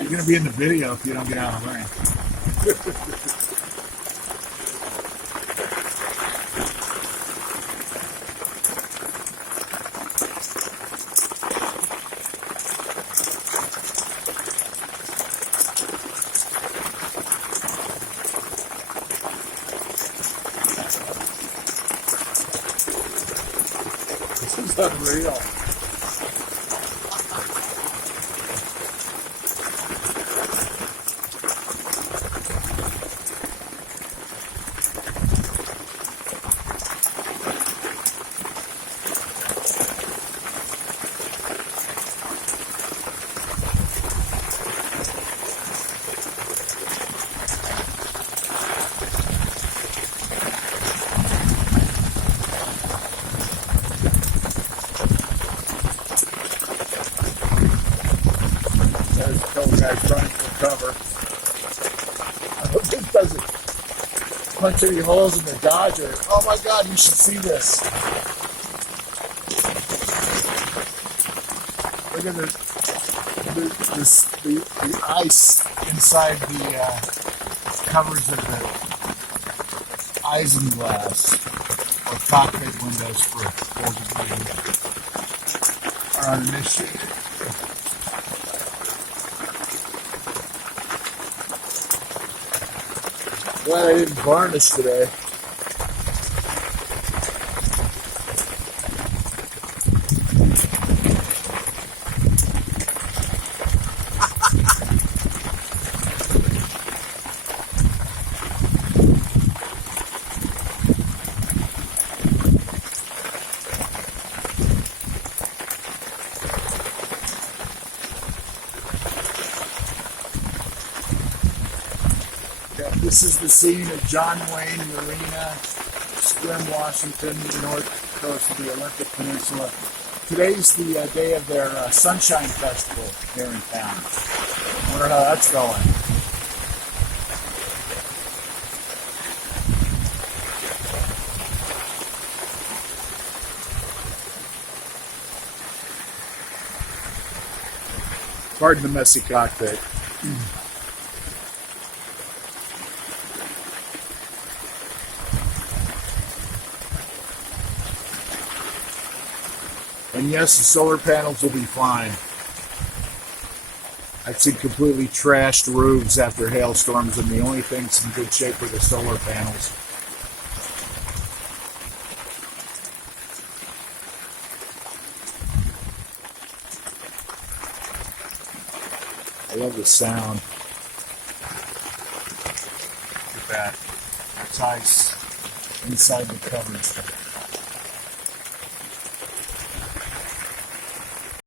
You're going to be in the video if you don't get out of the rain. This is unreal. There's a couple guys running for cover. I hope this doesn't punch any holes in the Dodger. Oh my God, you should see this. Look at the ice inside the covers of the isinglass or cockpit windows for those of you are uninitiated. Glad I didn't varnish today. This is the scene of John Wayne Marina, Squim, Washington, the north coast of the Olympic Peninsula. Today's the day of their Sunshine Festival here in town. I wonder how that's going. Pardon the messy cockpit. And yes, the solar panels will be fine. I've seen completely trashed roofs after hailstorms, and the only things in good shape are the solar panels. I love the sound. Look at that. It's ice inside the covers.